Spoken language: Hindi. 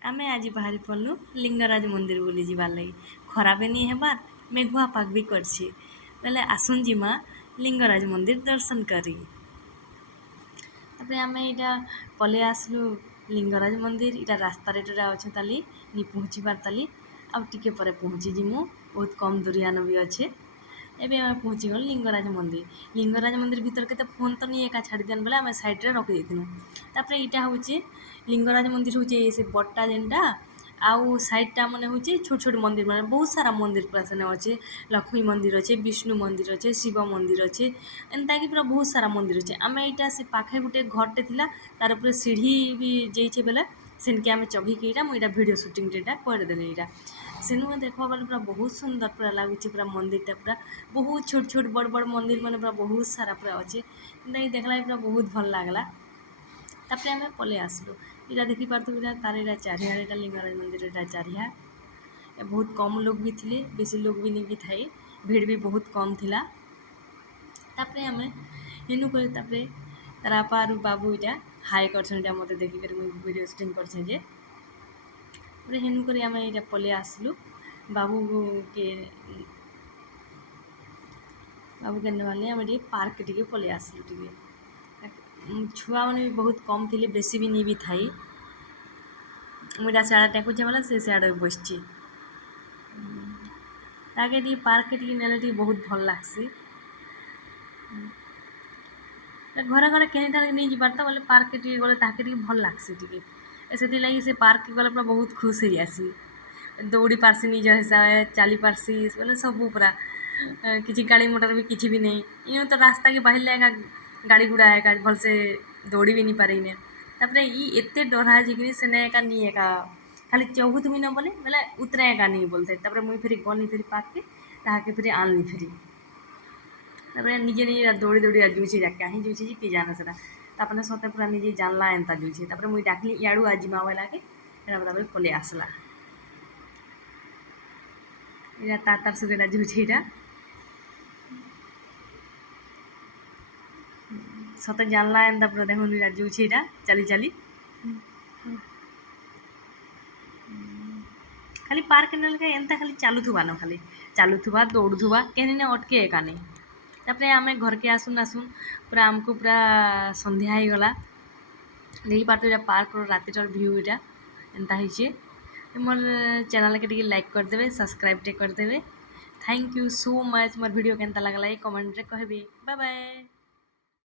आमे आज बाहरी पड़लु लिंगराज मंदिर बुली जीवार लगी। खरा भी नहीं हेबार, मेघुआ पाग भी करछि बेले आसुन जिमा लिंगराज मंदिर दर्शन करी। तापर आमे इटा पले आसलु लिंगराज मंदिर। इटा रास्ता रेटरा अच्छे ताली नी पहुँचीबार ताली अब टिके परे पहुँची जिमु, बहुत कम दूरियान भी अच्छे। एबे आमे पहुँची गल लिंगराज मंदिर। लिंगराज मंदिर भीतर के फोन तो नहीं एका छाड़ी देन बेले आमे साइड रे रखी देथिनु। तापर इटा होचे लिंगराज मंदिर होचे से बट्टा जेनटा आउ साइडटा माने होचे छोट छोट मंदिर माने बहुत सारा मंदिर पूरा सेने अच्छे। लक्ष्मी मंदिर अच्छे, विष्णु मंदिर अच्छे, शिव मंदिर अच्छे, एंता कि पूरा बहुत सारा मंदिर अच्छे। आमे इटा से पाखे गुटे घरटे थिला तार ऊपर सीढ़ी भी जेइछे बेले सेनके आमे चघिके इटा मु इटा वीडियो शूटिंग टेटा कर देले। इटा सेनु देखबा बेले पूरा बहुत सुंदर पूरा लागुचे। पूरा मंदिरटा पूरा बहुत छोट छोट बड़ बड़ मंदिर माने पूरा बहुत सारा पूरा अच्छे। एंता देखला पूरा बहुत भल लागला। तापर आमे पले आसलु। इटा देखि पारथु इटा तार इटा चारिया इटा लिंगराज मंदिर इटा चारिया बहुत कम लोग भी थिले, बेसी लोग भी नहीं भी थाई, भीड़ भी बहुत कम थिला। तापर आमे हेनु करे तापर तारा पारु बाबू इटा हाय करछन इटा मते देखि कर मु वीडियो शूटिंग करछे जे। तापर हेनु करे आमे इटा पले आसलु बाबू के नेवाले आमे टी पार्क टिके पले आसलु। टिके छुआ मैंने भी बहुत कम थिले, बेसी भी नहीं भी थाई। मुझा सियाड़ा टेकुचे वाला से सियाड़ा बसची ताके टी पार्क टी नेले टी बहुत भल लागसी। घरे घरे केनिटा नहीं जिबार तो बोले पार्क टी गले ताके टी भल लागसी। टिके सेति लागि से पार्क गले पूरा बहुत खुश हो जासी। दौड़ी पारसी निज हिसाब चली पारसी बोले सब पूरा किसी गाड़ी मोटर भी किसी भी नहीं। इन तो रास्ता के बाहर एका गाड़ी गुड़ा एका भल से दौड़ी भी नहीं पारे इने। तापरे ई एते डरा है कि सेने एका नहीं एका खाली चौहुत भी न बोले बोले उतरे एका नहीं बोलते। तापरे मुई फिर गली फिर पाके ताके फिर आनली फिर तापरे निजे निजे दौड़ी दौड़ी जूझे जा कहीं जूझे कि जाने सेटा तापने सते पूरा निजे जानला एंता जूझे। तापरे मुई डाकली याडू आजिमा वाला के तापरे पले आसला। इरा तार सुगेरा जूझे इरा सते जानला एंता पूरा देखुन इरा जूझे इरा चली चली खाली पार्क नेल के एंता खाली चालुथुबा न खाली चालुथुबा दौड़ुथुबा केनी ने अटके एका नहीं। तापरे आमे घर के आसुन आसुन पूरा आमको पूरा संध्या हो गला। देखि पारतो इटा पार्क रो रातिर व्यू इटा एंता हिचे। मोर चैनल के टिके लाइक कर देबे, सब्सक्राइब टे कर देबे। Thank you so much. More video केनता लागला कमेंट रे कहबे। Bye bye.